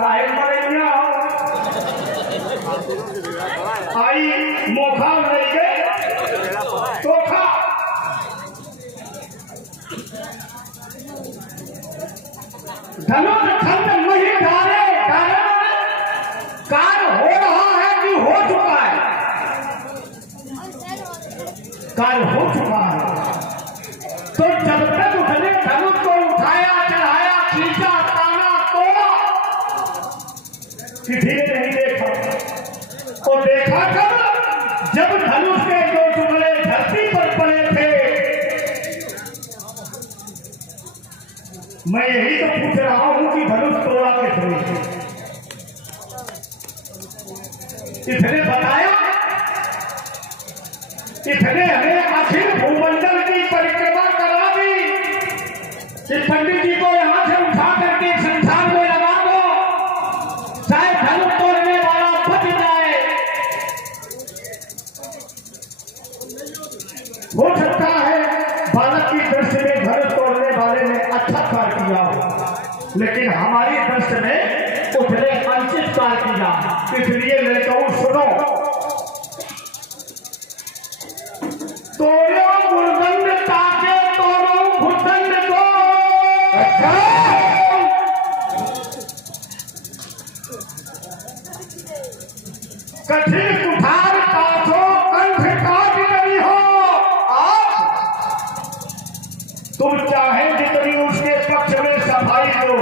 साहेब मरेंगे आई मोखा नहीं गए तोखा धनुष खंड नहीं डाले कार्य हो रहा है कि हो चुका है? कार्य हो चुका है। तो जब तक उसने धनुष को उठाया चढ़ाया खींचा ताना तोड़ा किसी ने नहीं देखा। और देखा कब? जब धनुष के दो टुकड़े धरती पर पड़े थे। मैं यही तो पूछ रहा हूं कि धनुष तोड़ा किसने? इसने बताया, इसने हमें अखिल भूमंडल की परिक्रमा करा दी कि पंडित जी को यहां से उठा करके संसार में लगा दो, शायद धनुष तोड़ने वाला बच जाए। हो सकता है बालक की दृष्टि में धनुष तोड़ने वाले ने अच्छा कार्य किया, लेकिन हमारी दृष्टि में उसने अनुचित कार्य किया। इसलिए मैं कहूं सुनो, तोड़ो गुरदंड ताके तोड़ो भूदंड को। अच्छा कठिन कुठार काठो कंठ काट नहीं हो। आप तुम चाहे जितनी उसके पक्ष में सफाई दो,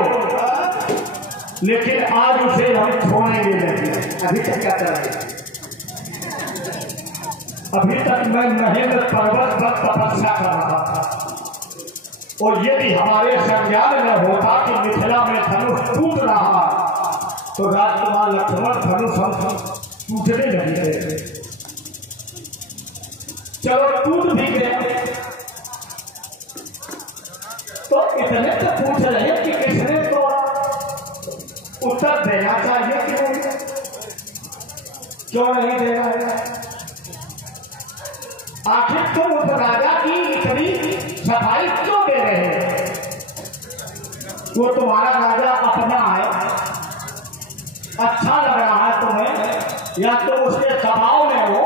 लेकिन आज उसे हम छोड़ेंगे नहीं। अभी तक क्या करेंगे? अभी तक मैं महेंद्र पर्वत पर तपस्या कर रहा था, और यदि हमारे संज्ञान में होता कि मिथिला में धनुष टूट रहा तो राजकुमार लक्ष्मण धनुष हम टूटने नहीं देते। चलो टूट भी गए तो इतने तो पूछ रहे कि किसने तो उत्तर देना चाहिए, क्यों नहीं देना है? आखिर तुम उस राजा की इतनी सफाई क्यों दे रहे हैं? वो तुम्हारा राजा अपना है, अच्छा लग रहा है तुम्हें, या तुम उसके स्वभाव में हो?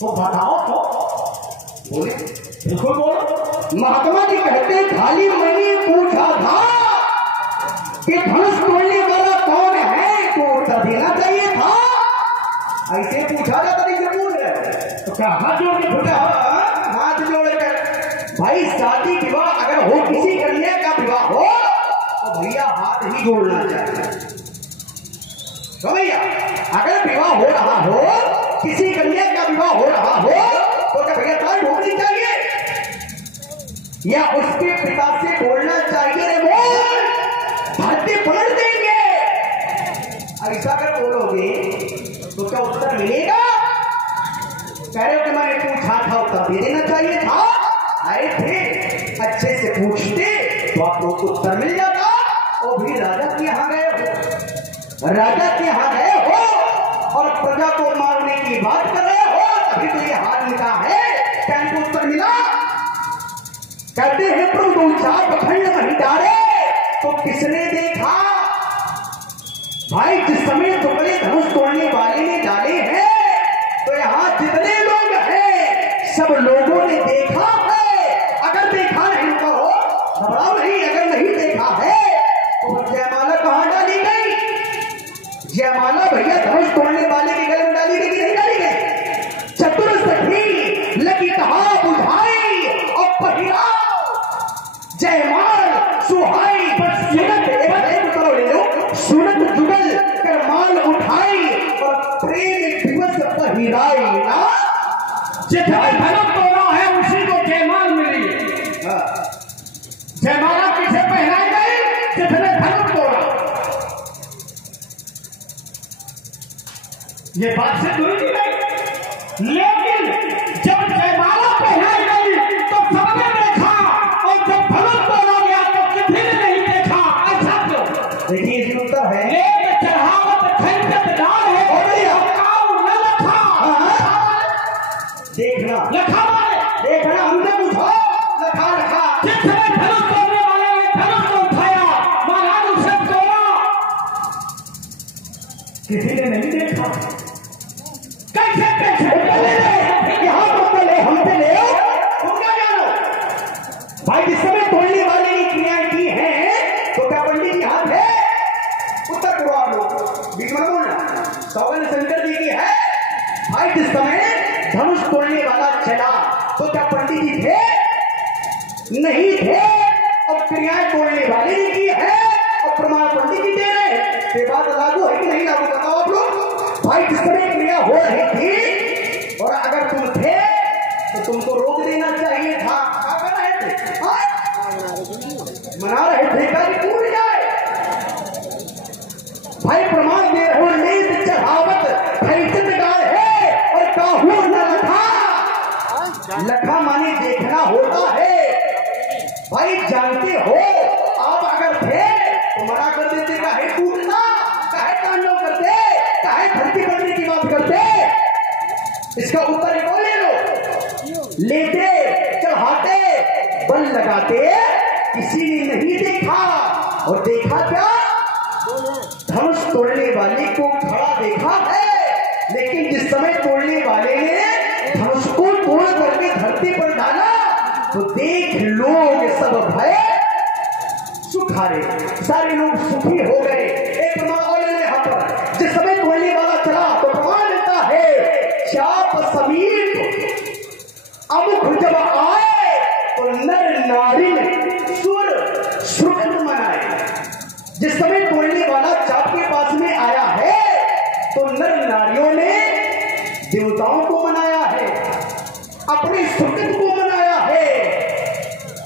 तो बताओ तो, बोले बिल्कुल बोलो। महात्मा जी कहते खाली मैंने पूछा था कि धनुष तोड़ने वाला कौन है, तो उत्तर देना चाहिए था। ऐसे पूछा जाता नहीं, पूछ रहे तो क्या हाथ जोड़ के पूछा? हाथ जोड़ कर भाई शादी विवाह अगर हो, किसी कन्या का विवाह हो तो भैया हाथ ही जोड़ना चाहिए। तो भैया अगर विवाह हो रहा हो, किसी कन्या का विवाह हो रहा हो, तो क्या भैया ताल ढूंढनी चाहिए या उसके पिता से बोलना चाहिए? रे बोल, धरती पलट देंगे। ऐसा अगर बोलोगे तो क्या उत्तर मिलेगा? कह रहे हो कि मैंने पूछा था, उत्तर दे देना चाहिए था। आए थे अच्छे से पूछते तो आपको उत्तर मिल जाता। और भी राजा के यहाँ गए हो, राजा के यहाँ गए हो और प्रजा को मारने की बात कर रहे हो, तभी तो ये हाल लिखा है। क्या इनको उत्तर मिला? कहते हैं प्रभु दो चार पखंड नहीं डाले तो किसने देखा? भाई जिस समय टुकड़े धनुष तोड़ने वाले ने डाले हैं तो यहाँ जितने लोग हैं सब लोगों ने देखा है। अगर देखा नहीं तो घबराओ नहीं, अगर नहीं देखा है तो जयमाला कहाँ डाली गई? जयमाला भैया धनुष तोड़ने वाले के गले में डाली गई कि नहीं डाली गई? चतुर सखी लगी कहा बुझाई और पहिरा जयमाल सुहाई करो ले लो, सुनत जुगल कर माल उठाई और प्रेम दिवस पहिराई ना। जितना धनुष तोड़ा है उसी को जयमाल मिली। जयमाला किसे पहनाई गई? जिसने धनुष तोड़ा। ये बात से दूरी नहीं गई, लेकिन जब जयमाला पहनाई गई तो सबने देखा, और जब धनुष तोड़ा गया तो किसी ने नहीं देखा। ऐसा क्यों? देखिए इसका उत्तर है चढ़ावत खंडत डाल है न लखा। देखना लखा वाले देखना हमसे पूछो, लखा लखा। 6 धनुष तोड़ने वाले ने धनुष को उठाया, महाराज उसे तोड़ा किसी ने नहीं देखा। कैसे यहाँ तुमसे ले, हमसे ले, तुम क्या जानो भाई? जिस समय तोड़ने वाले की क्रियाएं की हैं तो क्या पंडित जी हाथ है? उत्तर करो आप लोग, बीच में बोलना। सवाल शंकर जी की है भाई, जिस समय धनुष तोड़ने वाला चला तो क्या पंडित जी थे? नहीं थे। और क्रियाएं तोड़ने वाले ने की है और प्रमाण पंडित जी दे रहे हैं। ये बात लागू है कि नहीं लागू? बताओ आप लोग। भाई जिस समय क्रिया हो रही थी और अगर तुम थे तो तुमको रोक देना चाहिए था। क्या कर रहे थे? मना रहे थे क्या कि टूट जाए? भाई प्रमाण दे रहे हो, नहीं चढ़ावत फैसद गाय है और काहू न लखा। लखा माने देखना होता है। भाई जानते हो आप अगर थे तो मना कर देते, काहे टूटना, काहे तांडव करते, काहे धरती बढ़ने की बात करते? इसका उत्तर एक और ले लो। लेते, चढ़ाते, बल लगाते किसी ने नहीं देखा। और देखा क्या? धनुष तोड़ने वाले को खड़ा देखा है, लेकिन जिस समय तोड़ने वाले ने धनुष को तोड़ करके धरती पर डाला तो देख लोग सब भय सुखारे, सारे लोग सुखी हो गए। एक प्रमाण और ले ले यहाँ पर। जिस समय तोड़ने वाला चला तो प्रमाण लेता है, चाप समीप अमुख जब आए तो नर नारी सुर सुगंध मनाए। जिस समय तोड़ने वाला चाप के पास में आया है तो नर नारियों ने देवताओं को मनाया है, अपने सुगंध को मनाया है,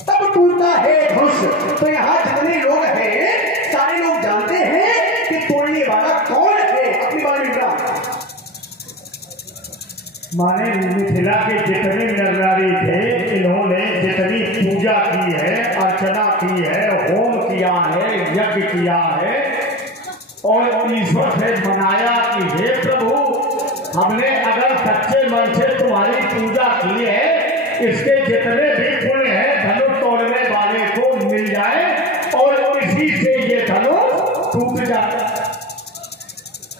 तब टूटा है धनुष। तो यहाँ जितने लोग हैं सारे लोग जानते हैं कि तोड़ने वाला कौन है। अपनी बात माने मिथिला के जितने नर नारी थे, इन्होंने जितनी पूजा की है, अर्चना की है, होम किया है, यज्ञ किया है और ईश्वर से मनाया कि हे प्रभु, हमने अगर सच्चे मन से तुम्हारी पूजा की है, इसके जितने भी पुण्य है धनुष तोड़ने वाले को मिल जाए और इसी से ये धनुष टूट जाए।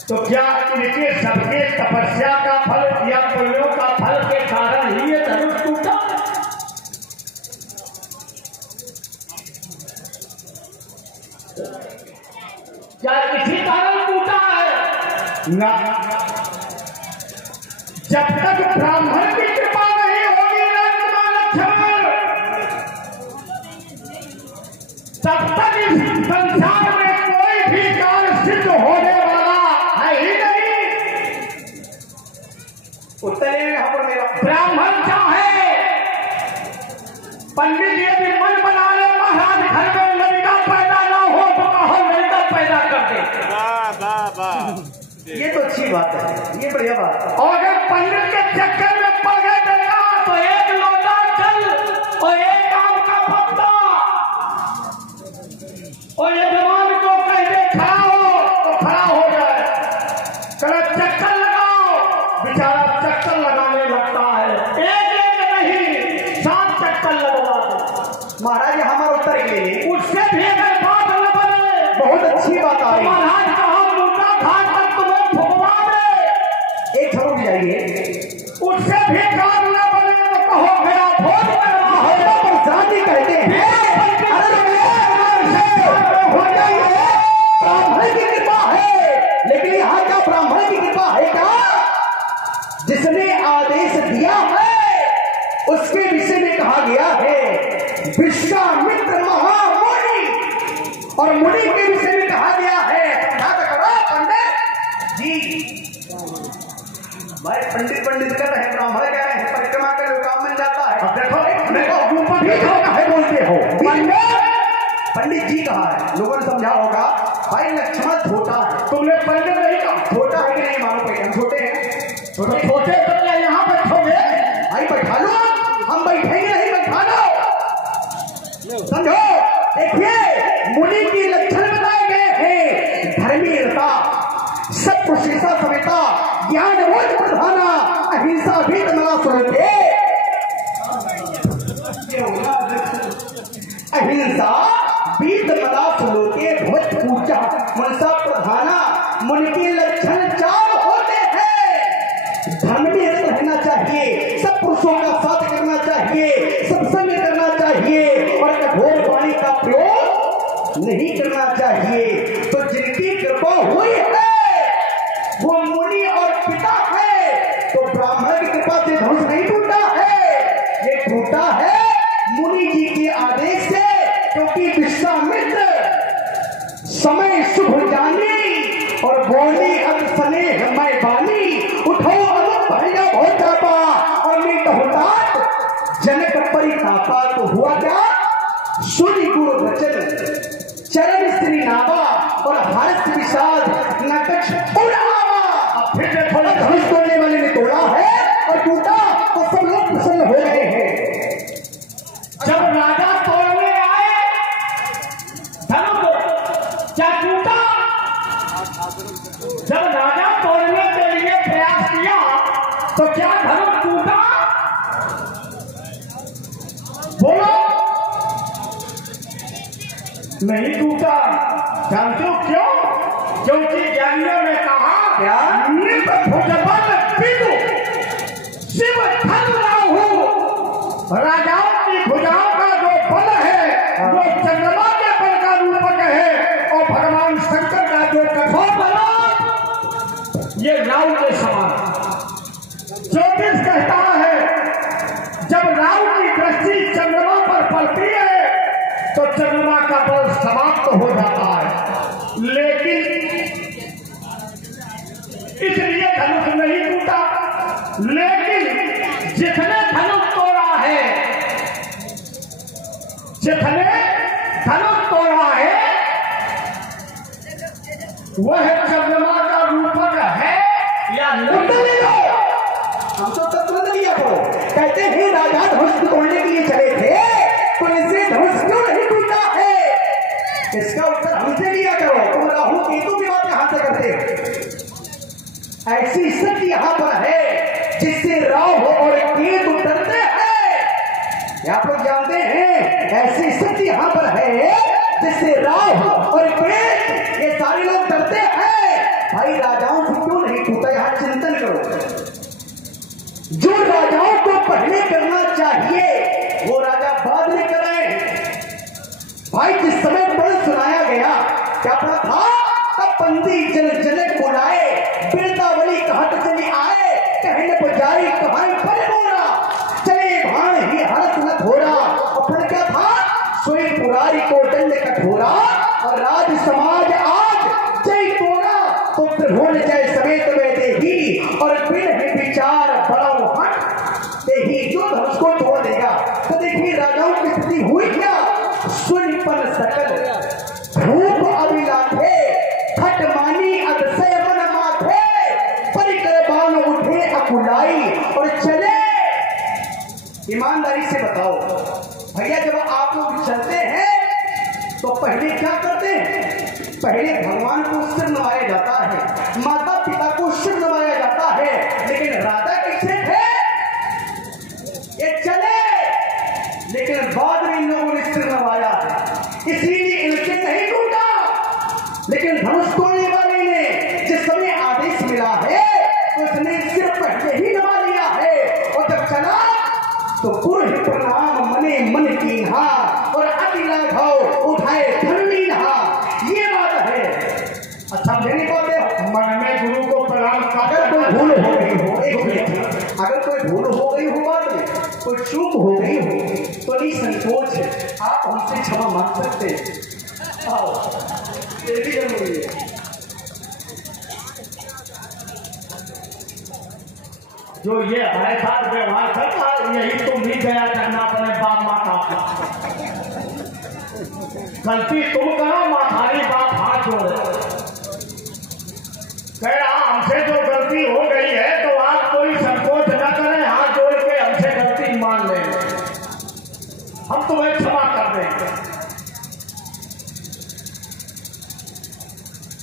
तो क्या इनके सबके तपस्या का फल या पुण्यों का फल के कारण ही ये धनुष टूटा? क्या इसी कारण टूटा है? ना, जब तक ब्राह्मण की कृपा नहीं होगी लक्ष्मण, तब तक इस संसार में कोई भी कार्य सिद्ध होने वाला है ही नहीं। उत्तर यहाँ पर मेरा ब्राह्मण चाहे पंडित यदि मन बना ले महाराज घर में लड़का पैदा ना हो तो कहो लड़का पैदा कर दे। ये तो अच्छी बात है, ये बढ़िया बात है। और अगर पंडित के चक्कर में पड़ गए देखा तो एक लोटा जल और एक आम का पत्ता और यजमान को कह दे खड़ा हो तो खड़ा हो जाए। कल चक्कर लगाओ, बेचारा चक्कर लगाने लगता है, एक नहीं 7 चक्कर लगवा दे। महाराज हमारा उत्तर के लिए उससे भी अगर बात न बने, बहुत अच्छी बात आ रही है। महाराज कहा लूटा घाट तक तुम्हें फुकवा दे, एक छोड़ जाइए। उससे भी काम न बने तो कहो गया भोज करवा है पर शादी कहते हैं। हो जाइए, ब्राह्मण की कृपा है, लेकिन यहाँ क्या ब्राह्मण की कृपा है क्या? जिसने आदेश दिया है उसके विषय में कहा गया है विश्वामित्र महामुनि, और मुनि के विषय में कहा गया है पंडित जी। भाई पंडित कर रहे हैं, ब्राह्मण कह रहे हैं, परिक्रमा कर लो काम मिल जाता है। अब देखो बोलते हो पंडित जी कहा है, लोगों ने समझा होगा भाई लक्ष्मण छोटा है। तुमने पंडित नहीं कहा, छोटा है कि नहीं मानो? भाई हम छोटे हैं, छोटे तो यहाँ बैठोगे भाई, बैठा लो, हम बैठेंगे नहीं, बैठा लो। समझो, देखिए मुनि की लक्षण बताए गए हैं, धर्मीरता, सत्प्रशिषा सविता, ज्ञान रोज प्रधाना, अहिंसा भी मला सुनते। अहिंसा बीत मला सुनोते भोज पूजा मनसा प्रधाना, मुनि के लक्षण सत्संग करना चाहिए और कठोर वाणी का प्रयोग नहीं करना चाहिए। तो जिनकी कृपा हुई है वो मुनि और पिता है। तो ब्राह्मण की कृपा से धनुष नहीं टूटा है, ये टूटा है मुनि जी के आदेश से, क्योंकि विश्वामित्र समय शुभ जानी और बोली अब स्नेह मैं बानी, उठो अलग भैया बहुत जापा और मैं कहूतात जनक परितापा। तो हुआ क्या? सूर्य गुरु वचन चरण स्त्री नावा और हर्ष विषाद नकश उड़ावा। फिर थोड़ा धनुष तोड़ने वाले ने तोड़ा है और टूटा तो सब लोग प्रसन्न हो गए हैं। जब राजा तोड़ने आए धनुष क्या टूटा? जब राजा तोड़ने के लिए प्रयास किया तो क्या धनुष टूटा? बोलो। नहीं टूटा। जानते हो क्यों? क्योंकि ज्ञानियों ने कहा क्या? नित भुजबल बिनु शिव धन राहु। राजाओं की भुजाओं का जो बल है वो चंद्रमा के बल का रूपक है और भगवान शंकर का जो कठोर बल ये राहु के समान। ज्योतिष कहता है जब राहु की दृष्टि चंद्रमा पर पड़ती है तो चंद्रमा का बल समाप्त हो जाता है, लेकिन इसलिए धनुष नहीं टूटा। लेकिन जिसने धनुष तोड़ा है, जिसने धनुष तोड़ा है वह चंद्रमा का रूपक है या नहीं? हम तो तत्व लिया को कहते हैं राजा धनुष तोड़ने के लिए चले थे तो इसे धनुष क्यों नहीं टूटा है? इसका उत्तर हमसे लिया करो। तुम राहु केतु की बात यहां से करते हो। ऐसी स्थिति यहां पर है जिससे राहु और केतु डरते हैं। आप लोग जानते हैं ऐसी स्थिति यहां पर है जिससे राहु और केतु ये सारे लोग डरते हैं। भाई राजाओं से क्यों नहीं टूटा? यहां चिंतन करो। जो राजाओं को पहले करना चाहिए वो राजा बाद में कराएं। भाई जिस समय पढ़ सुनाया गया क्या पढ़ा था? तब पंदी जन जनक बुलाए, बिरदावली कहत चली आए, कहने पुजारी कहानी पर बोला, चले भाण ही हरस न थोड़ा। और फिर क्या था? सोई पुरारी को दंड कठोरा और राज समाज आज जय तोड़ा। तो त्रिभुवन जय समेत में देही और बिन ही विचार बड़ाओ हट देही जो धनुष को तोड़ देगा। तो देखिए राजाओं की स्थिति हुई क्या? सुन पर सकल धूप अभिलाषे खट मानी अदसय मन माथे, परिकर बाण उठे अकुलाई और चले। ईमानदारी से बताओ भैया, जब आप लोग चलते हैं तो पहले क्या करते हैं? पहले भगवान को सिर नवाया जाता है, माता पिता को सिर नवाया जाता है। लेकिन राजा कैसे थे? ये चले लेकिन बाद में इन लोगों ने सिर नवाया, इसीलिए इनसे नहीं टूटा। लेकिन धनुष तोड़ने वाले ने जिस समय आदेश मिला है उसने सिर पहले ही नवा लिया है। और जब चला तो पूर्ण प्रणाम मने मन की नहा और अति लाघव उठाए धरनी नहा। ये बात है। अच्छा मेरी बात है, मन में गुरु को प्रणाम अगर कोई भूल हो गई हो, एक मिनट, अगर कोई भूल हो गई हो, बात में कोई चूक हो गई हो तो नहीं संकोच है, आप हमसे क्षमा मांग सकते हैं। आओ, ये भी जरूरी है। जो ये हमारे साथ व्यवहार करता यही तो भी दया करना अपने बाप माता का। गलती तुम करो, माथारी बाप हाथ जोड़े कह रहा हमसे जो गलती हो गई है तो आप कोई संकोच न करें, हाथ जोड़ के हमसे गलती मान लें, हम तुम्हें क्षमा कर देंगे।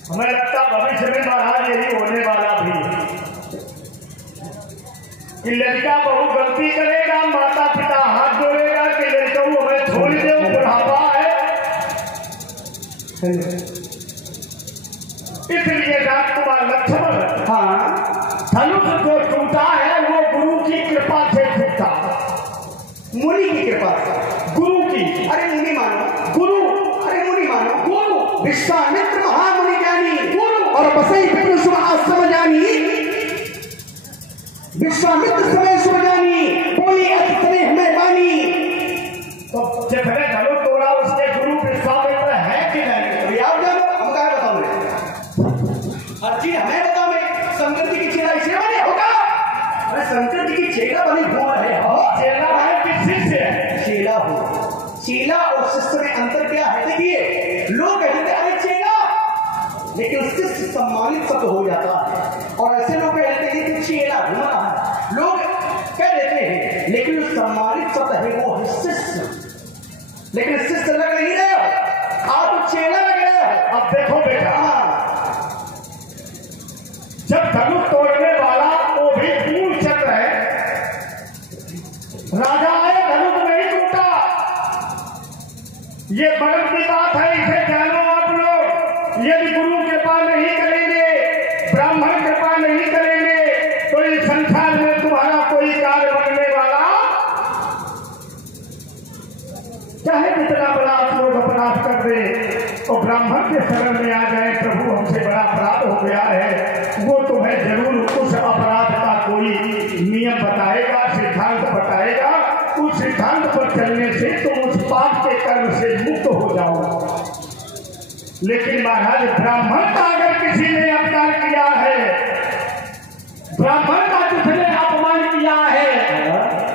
हमें लगता भविष्य में महाराज यही होने वाला भी है कि लड़का बहु गलती करेगा, माता पिता हाथ जोड़ेगा कि लड़का हमें छोड़ दे, बुढ़ापा है। इसलिए राजकुमार लक्ष्मण, हाँ, धनुष जो टूटा है वो गुरु की कृपा से टूटा, मुनि की कृपा कृपा से, गुरु की, अरे मुनि मानो, गुरु, अरे मुनि मानो, गुरु, विश्वामित्र महामुनि ज्ञानी, गुरु, और बसई पितृ शुभ आश्रम जानी, विश्वामित्र समय शुभ जानी, बोली अति स्नेह में बानी। तो जितने धनु तोड़ा उसके गुरु विश्वामित्र है कि नहीं? अभी आप जानो, हम क्या बताओ, हर चीज हमें बताओ। शंकर जी की चेला इसे बने होगा, अरे शंकर जी की चेला बनी घूम रहे हो। चेला है कि शिष्य है? चेला हो, चेला और शिष्य में अंतर क्या है? देखिए, लोग कहते हैं अरे चेला, लेकिन शिष्य सम्मानित शब्द हो जाता है, और ऐसे लोग कहते हैं कि चेला घूम रहा है, लोग कह देते हैं, लेकिन जो सम्मानित शब्द है वो है शिष्य। लेकिन शिष्य लग नहीं रहे हो, आप तो चेला लग रहे हो। अब देखो बेटा, जब धनुष तोड़ने वाला वो भी पूर्ण चक्र है, राजा आए धनुष नहीं टूटा, ये बगल की बात है, इसे जानो आप लोग। यदि गुरु कृपा नहीं करेंगे, ब्राह्मण कृपा नहीं करेंगे, तो इस संसार में तुम्हारा कोई कार्य बनने वाला, चाहे जितना बड़ा आप लोग अपराध कर दे और ब्राह्मण के शरण में आ जाए, प्रभु हमसे बड़ा अपराध हो गया है, वो तुम्हें जरूर उस अपराध का कोई नियम बताएगा, सिद्धांत बताएगा, उस सिद्धांत पर चलने से तुम उस पाप के कर्म से मुक्त हो जाओ। लेकिन महाराज, ब्राह्मण का अगर किसी ने अपमान किया है, ब्राह्मण का जिसने अपमान किया है,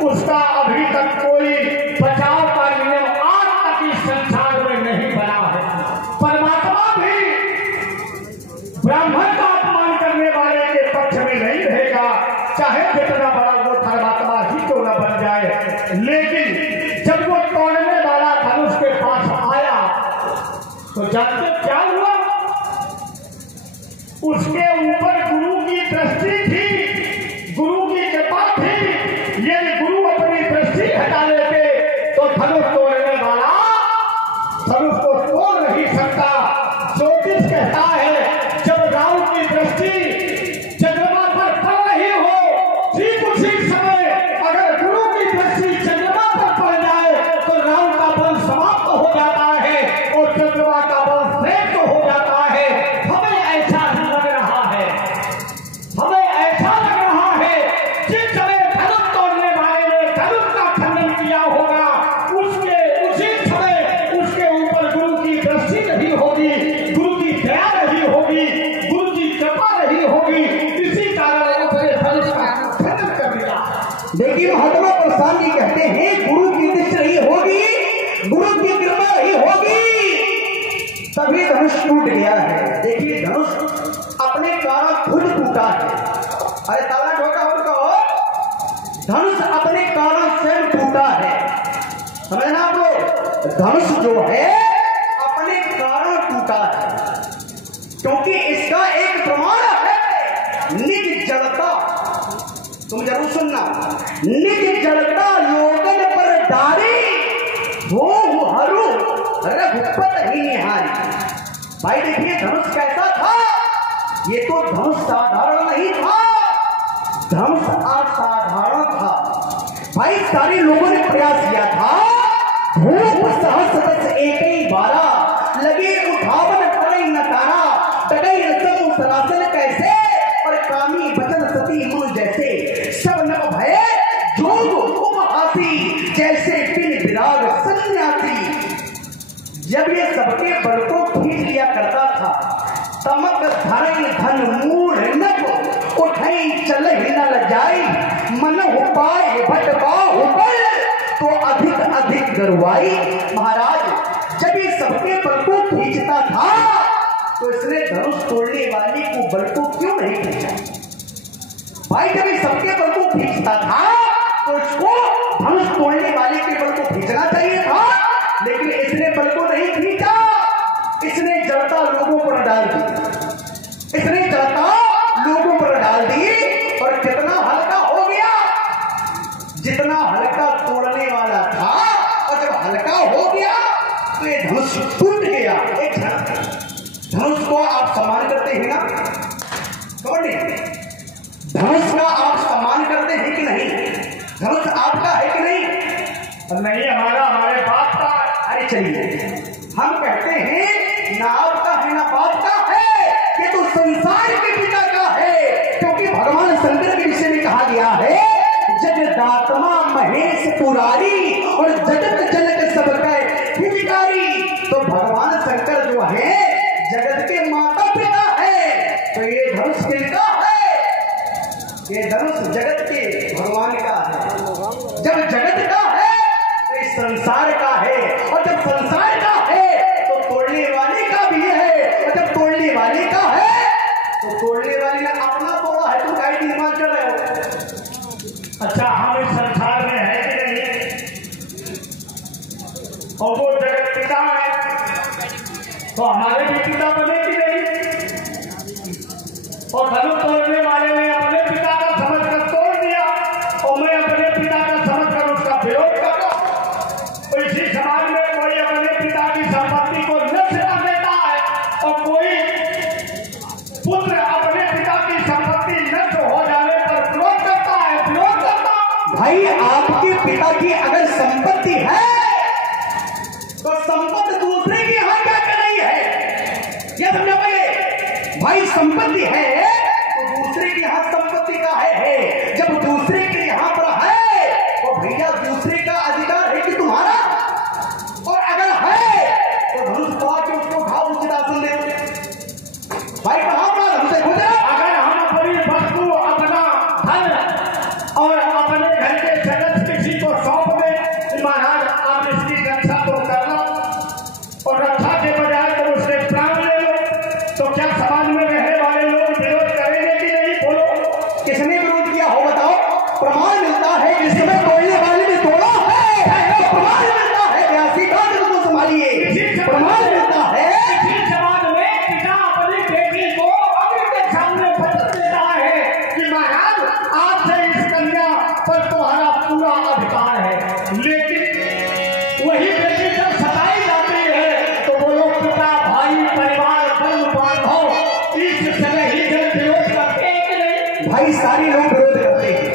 उसका अभी तक कोई बचाव का नियम आज तक इस संसार में नहीं बना है। परमात्मा भी ब्राह्मण का अपमान करने वाले के पक्ष में नहीं रहेगा, चाहे जितना बड़ा वो धर्मात्मा ही क्यों न बन जाए। लेकिन जब वो तोड़ने वाला धनुष के पास आया तो जानते क्या हुआ? उसके ऊपर गुरु की दृष्टि थी, गुरु की कृपा थी। यदि गुरु अपनी दृष्टि हटा लेते तो धनुष तोड़ने वाला धनुष को तोड़ नहीं सकता। ज्योतिष कहता है, जब राहु की दृष्टि चंद्रमा पर पड़ रही हो, ठीक उसी समय अगर गुरु की दृष्टि चंद्रमा पर पड़ जाए तो राहु का बल समाप्त हो जाता है और चंद्रमा का बल श्रेष्ठ हो जाता है। हमें ऐसा लग रहा है, हमें ऐसा लग रहा है, जिस समय धनुष तोड़ने वाले ने धनुष का खंडन किया होगा, उसके उसी समय उसके ऊपर गुरु की दृष्टि नहीं होगी, गुरु की दया नहीं होगी, गुरु की कृपा नहीं होगी। इसी कारण उसने धनुष का खंडन कर दिया। देखिए, महात्मा प्रसाद जी कहते हैं, गुरु की दृष्टि नहीं होगी, गुरु की कृपा नहीं होगी, तभी धनुष टूट गया है। देखिए, धनुष अपने कारण खुद टूटा है। अरे ताला ठोका उनको, धनुष अपने कारण स्वयं टूटा है। समझना आप लोग, धनुष जो है अपने कारण टूटा है, क्योंकि इसका एक प्रमाण है निज जड़ता। तुम जरूर सुनना, निज जड़ता लोगन पर डारी, हो हरू रघुपत ही निहारी। भाई देखिए, धनुष कैसा था? ये तो धनुष साधारण नहीं था, धनुष असाधारण था। भाई सारे लोगों ने प्रयास किया था, भूप सहस दस एक ही बारा, लगे उठावन पड़े नकारा, डगई रसम सरासन कैसे, और कामी बचन सती मुन जैसे, सब नव भय जोग उपहासी, जैसे पिन विराग सन्यासी। जब ये सबके बल को खींच लिया करता था, तमक धरई धन मूढ़ नभ, उठई चल ही न लजाई, मन हो पाए भटका ऊपर, तो अधिक अधिक गरवाई। महाराज, जब ये सबके बल को खींचता था, तो इसने धनुष तोड़ने वाले को बल को क्यों नहीं खींचा? भाई, जब ये सबके बल को खींचता था, तो इसको धनुष तोड़ने वाले के बल को खींचना चाहिए था, लेकिन इसने बल को नहीं खींचा। इसने जड़ता लोगों पर डाल दी, इसने जड़ता लोगों पर डाल दी, और कितना हल्का हो गया, जितना हल्का तोड़ने वाला था, और जब हल्का हो गया तो ये धनुष टूट गया। एक धनुष को आप सम्मान करते हैं ना? खबर नहीं, धनुष का आप सम्मान करते हैं कि नहीं? धनुष आपका है कि नहीं? नहीं, हमारा हमारा हमारे बाप का। अरे चलिए, हम कहते हैं ना आपका है ना बाप का है, ये तो संसार के पिता का है। क्योंकि भगवान शंकर के विषय में कहा गया है, जगदात्मा महेश पुरारी और जगत जनक सबका हितकारी। तो भगवान शंकर जो है जगत के माता पिता है। तो ये धनुष किसका है? ये धनुष जगत के भगवान का है। जब जगत का है तो इस संसार का है, और जब संसार का है तो तोड़ने वाले का भी है, और जब तोड़ने वाले का है तो तोड़ने वाले ने अपना तोड़ा है। तुम क्या निर्माण कर रहे हो? अच्छा, हम इस संसार में है कि नहीं? और वो जगत पिता है, तो हमारे भी पिता बने कि नहीं? और धनुष तोड़ने वाले ने अपने पिता का समझकर तोड़ दिया, और मैं अपने पिता का समझकर उसका विरोध कर रहा हूं। तो इसी समाज में कोई अपने पिता की संपत्ति को नष्ट कर देता है, और कोई पुत्र अपने पिता की संपत्ति नष्ट हो जाने पर विरोध करता है। विरोध करता भाई, आपके पिता की अगर संपत्ति है तो संपत्ति दूसरे की यहाँ क्या कर रही है? ये समझ पाइए भाई, संपत्ति है तो दूसरे की यहाँ संपत्ति का है। जब दूसरे के यहाँ पर है तो भैया दूसरे का अधिकार है कि तुम्हारा, और अगर है तो धनुष पा के उसको घाव उचित आसन दे। भाई कहाँ पर हमसे खुद है? अगर हम अपनी वस्तु, अपना धन और अपने घर के सदस्य किसी को सौंप दें, महाराज आप इसकी रक्षा तो करना, और रक्षा के बजाय तो उससे प्राण ले लो, तो क्या समाज में रहने वाले लोग विरोध करेंगे कि नहीं? बोलो, किसने विरोध किया हो बताओ? प्रमाण मिलता है, जिस समय तोड़ने वाले ने तोड़ा है तो प्रमाण मिलता है। व्यासी का को संभालिए, प्रमाण मिलता है। इसी समाज में पिता अपनी बेटी को अग्नि के सामने पत्र देता है कि महाराज आज से इस कन्या पर तुम्हारा पूरा अधिकार है। लेकिन वही बेटी जब सताई जाती है तो वो लोग पिता, भाई, परिवार, बंधु बांधव इस समय ही जब विरोध करते हैं कि नहीं? भाई सारे लोग विरोध करते हैं,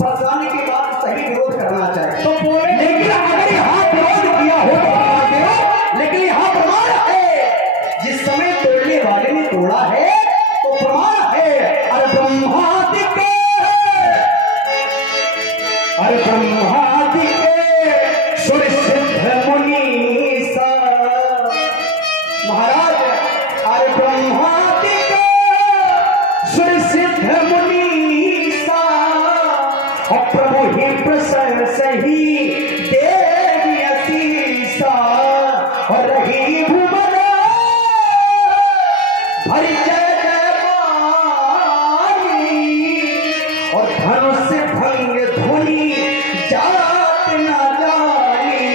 फंसाने के बाद सही विरोध करना चाहिए। तो बोले, लेकिन अगर यहाँ विरोध किया हो तो बता दो, लेकिन यहाँ प्रमाण है। जिस समय तोड़ने वाले ने तोड़ा है तो प्रमाण है। अरे ब्रह्मादिक, अरे ब्रह्मादिक सुर सिद्ध मुनीसा, महाराज अरे ब्रह्मादिक सुर सिद्ध मुनीसा, और प्रभु ही प्रसन्न सही देवी अतीसा, और रही भुवन भरी जय जयमानी, और धनुष भंग धुनी जात न जानी,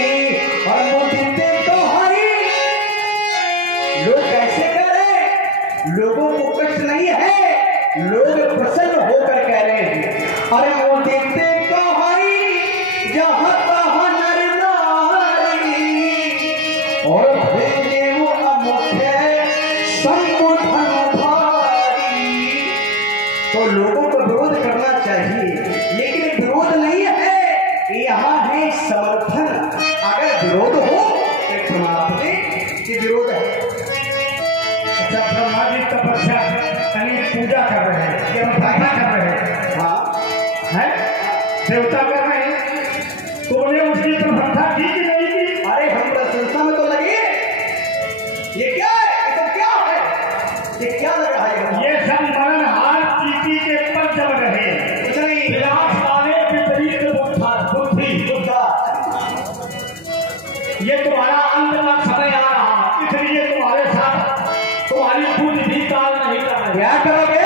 और मुदित दोहारी। लोग कैसे करें? लोगों को कष्ट नहीं है, लोग प्रसन्न होकर कह रहे हैं। अरे मुदित दोहारी जहाँ तहाँ नर नारी, और भेजे वो अमुखे संबोधन भारी। तो लोगों को विरोध करना चाहिए, लेकिन विरोध नहीं है, यहाँ है समर्थन। अगर विरोध हो तो प्रमाण दे कि विरोध है। अच्छा, ब्रह्मा जी तपस्या यानी पूजा कर रहे हैं, ये प्रार्थना कर रहे हैं, हाँ है देवता कर रहे हैं, तो उन्हें उसकी प्रशंसा की कि नहीं की? अरे हम प्रशंसा में तो लगे। ये क्या है? ये सब क्या है? ये क्या लग रहा है? ये सब मरणहार चीटी के पर जम रहे, कुछ नहीं। विलास वाले विपरीत बुद्धि बुद्धा, ये तुम्हारा अंत का समय आ रहा, इसलिए तुम्हारे साथ तुम्हारी बुद्धि भी काल नहीं कर रही। क्या करोगे?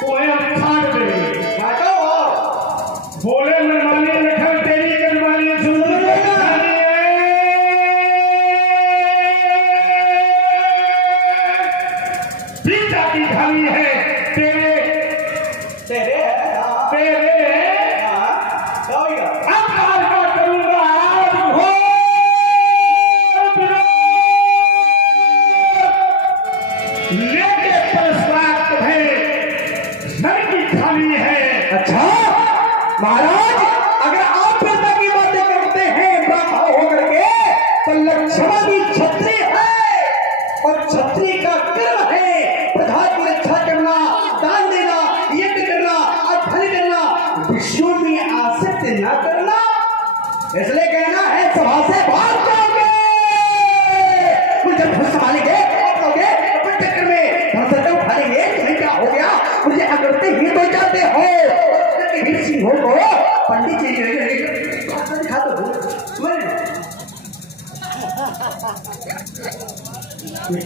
तुम्हें हम छाट देंगे। काटो। बोले मैं मानी लिखल तेरी कलमानी सुन पिता की धनी है तेरे तेरे तेरे क्या होगा? अवतार का करूंगा आज हो विरोध। सिंहों को पंडित जी दिखा दो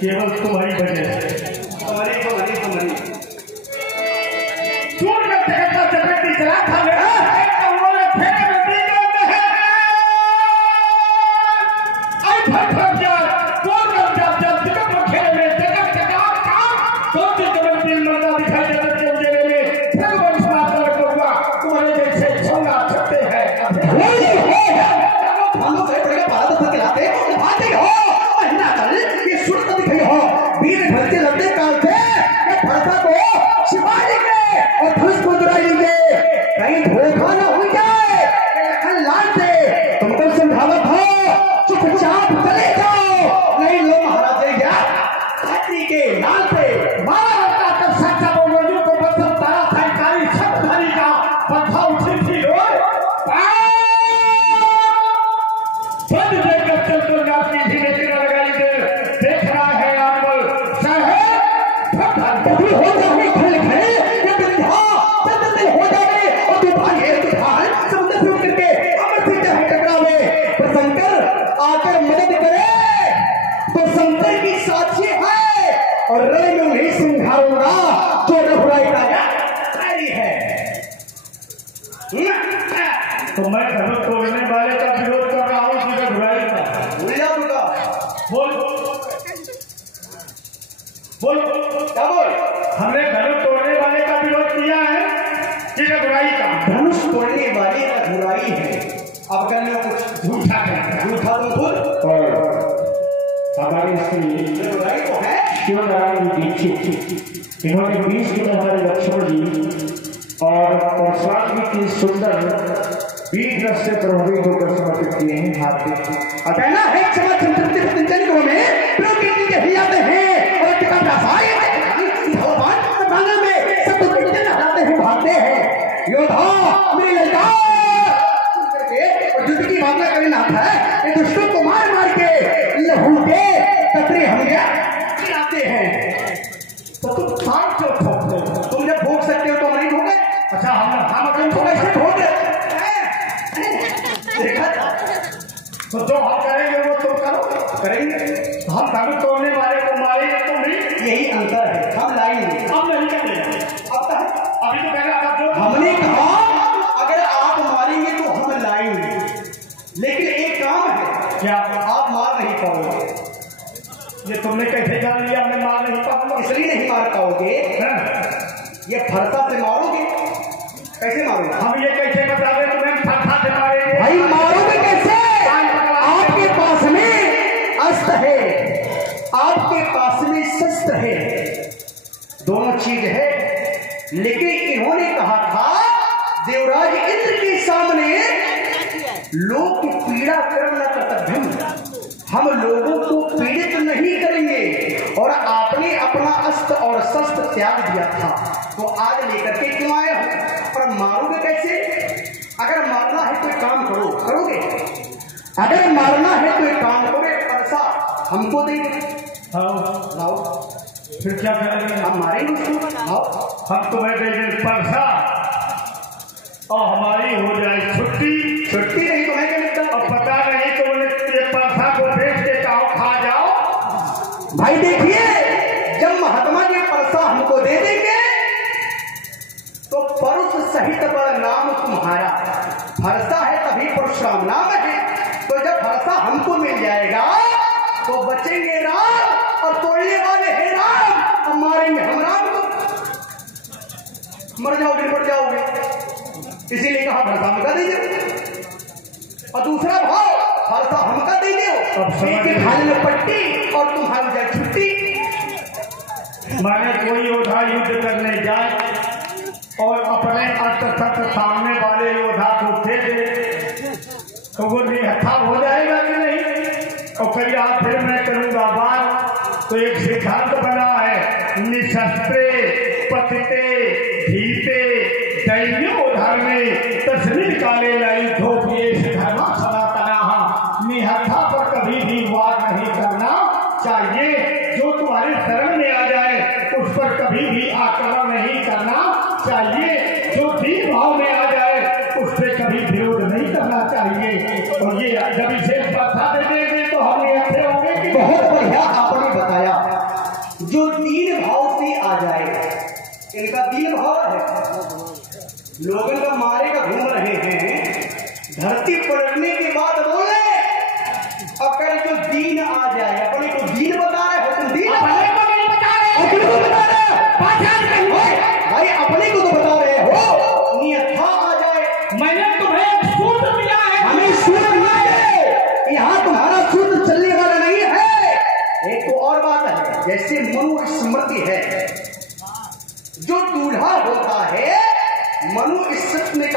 केवल तुम्हारी वजह है। तुम्हारी चोर का टकटका चपटी चला था मेरा उन्होंने फेंक में दी गई है। आई फट फट जा चोर का जब जगत में खेले में जगत तो जगत दिन मरना दिखाई देता है जेल में फिर वंश मात्र होगा तुम्हारे जैसे छोड़ा छपते हैं हम लोग बड़े बात तो खिलाते आते हो महीना कल ये सुरत दिखाई हो वीर भरते लड़ते काल थे ये भरता को सिपाही के और धनुष को दुराएंगे कहीं धोखा न हो जाए लखन लाल से तुमको समझावत हो चुपचाप चले जाओ नहीं लो महाराज या छाती के लाल पे मारा का तो सच्चा बोलो को मतलब तारा था कारी सब धारी का पत्थर उठी थी रोड बंद देखकर चल तो नाचनी धीरे धीरे लगाई दे देख रहा है अनमोल साहब कभी हो जाए खुल गए ये बिंधा तब हो जाए और तू भागे तू भाग समुद्र से उतर के अमर से चाहे टकरावे पर शंकर आकर मदद करे तो शंकर की साक्षी है और रण में नहीं संघारूंगा जो रघुराई का है तो मैं धनुष तोड़ने वाले का विरोध कर रहा हूँ कि रघुराई का भूल जाओ तुमका बोल बोल क्या बोल हमने धनुष तोड़ने वाले का विरोध किया है कि रघुराई का धनुष तोड़ने वाली रघुराई है। अब कर लो कुछ झूठा है झूठा तुम खुद और हमारे स्त्री रघुराई तो है शिवनारायण दीक्षित इन्होंने 20 दिन हमारे लक्ष्मण जी और परशुराम जी की सुंदर वीर रस से प्रभावित होकर समर्पित किए हैं हाथ के कहना है क्षमा चिंतन में प्रकृति के ही आते हैं और टिका भगवान जमाना में सब कुछ हराते हैं भागते हैं योद्धा मेरी ललका और युद्ध की भावना करने ना था ये दुष्टों को मार मार के लहू के कतरे हम खिलाते हैं तो तुम खान क्यों ठोकते हो? तुम जब भोग सकते हो तो नहीं भोगे अच्छा हम कैसे भोग तो जो हम करेंगे वो तुम करो करेंगे हम धनुष तोड़ने वाले को मारेंगे तुम नहीं यही अंतर है हम लाएंगे हम नहीं करेंगे अब तक अभी तो पहले आप जो हमने कहा अगर आप मारेंगे तो हम लाएंगे लेकिन एक काम है क्या आप मार नहीं पाओगे ये तुमने कैसे जान लिया मैं मार नहीं पाऊंगा इसलिए नहीं मार पाओगे ये फरसा से मारोगे कैसे मारोगे हम ये कैसे बता दें तुम्हें फरसा से मारेंगे भाई मारोगे कैसे आपके पास में अस्त्र है आपके पास में शस्त्र है दोनों चीज है लेकिन इन्होंने कहा था देवराज इंद्र के सामने लोग की पीड़ा करना कर्तव्य हम लोगों को पीड़ित नहीं करेंगे और आपने अपना अस्त्र और शस्त्र त्याग दिया था तो आज लेकर के क्यों आए हो और मारोगे कैसे अगर मारना है तो एक काम करो करोगे अगर मारना है तो एक काम करो एक पैसा हमको दे लाओ फिर क्या करेंगे हम मारेंगे उसको लाओ हम तुम्हें देंगे पैसा और हमारी हो जाए छुट्टी छुट्टी नहीं तो है क्या मिलता और पता नहीं तो ये पैसा को बेच के कहो खा जाओ भाई देखिए जब महात्मा जी परसा हमको दे देंगे तो परुष सहित बड़ा नाम तुम्हारा फरसा है तभी परशुराम नाम है तो जब फरसा हमको मिल जाएगा तो बचेंगे राम और तोड़ने वाले हैं राम और मारेंगे हम राम को मर जाओगे इसीलिए कहा फरसा हमका दे दो और दूसरा भाव फरसा हमका दे दो एक खाली में पट्टी और तुम्हारी जाए छुट्टी माने कोई योद्धा युद्ध करने जाए और अपने अस्त्र सामने वाले योद्धा को दे दे तो वो निहत्था हो जाएगा कि नहीं और कई आप फिर मैं करूंगा बात तो एक सिद्धांत बना है निशस्त्रे पतिते धीते दैन्यो धर्मे तस्वीर काले लाई धोपिए धर्मा सनातना निहत्था पर कभी भी वार नहीं करना चाहिए जो तुम्हारे शरण में आ जाए उस पर कभी भी आक्रमण नहीं करना चाहिए जो दीन भाव में आ जाए कभी विरोध नहीं करना चाहिए। और ये जब इसे बता दे देंगे तो हम ये अच्छे होंगे कि बहुत बढ़िया आपने बताया। जो तीन भाव से आ जाए, इनका तीन भाव है, लोगों का मारे का घूम रहे हैं, धरती पलटने के बाद बोले अगर जो दीन आ जाए, अपने को दीन बता रहे हो, तुम दीन अपने को नहीं बता रहे, अपने को बता रहे हो भाई, अपने को तो बता रहे हो, नियथा आ जाए। मैंने तुम्हें एक सूत्र दिया है, हमें सूत्र दिया है, यहाँ तुम्हारा सूत्र चलने वाला नहीं है। एक तो और बात है, जैसे मनुस्मृति है, जो दूल्हा होता है मनुस्मृति में